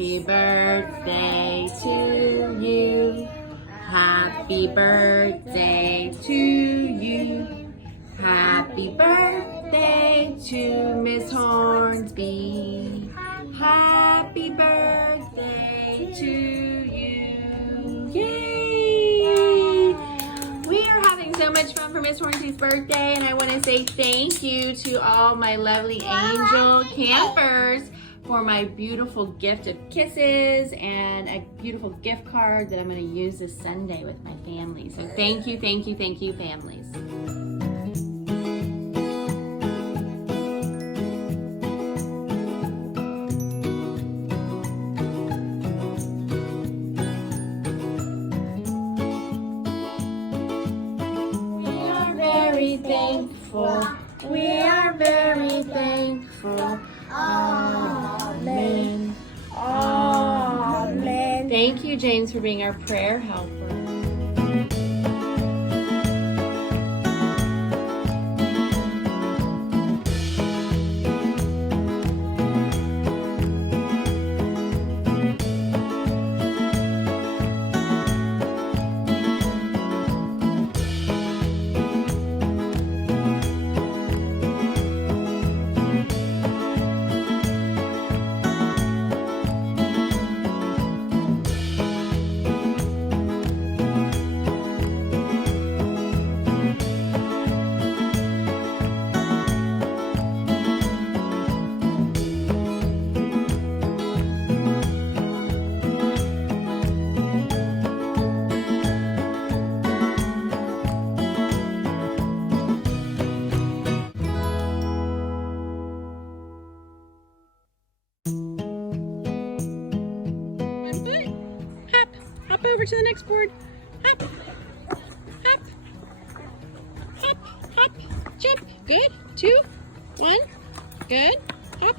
Happy birthday to you. Happy birthday to you. Happy birthday to Miss Hornsby. Happy birthday to you. Yay! We are having so much fun for Miss Hornsby's birthday, and I want to say thank you to all my lovely angel campers for my beautiful gift of kisses and a beautiful gift card that I'm going to use this Sunday with my family. So thank you, thank you, thank you, families. We are very thankful. We are very thankful. Amen. Amen. Thank you, James, for being our prayer helper. Hop over to the next board. Hop, hop, hop, hop, jump. Good. 2, 1. Good. Hop.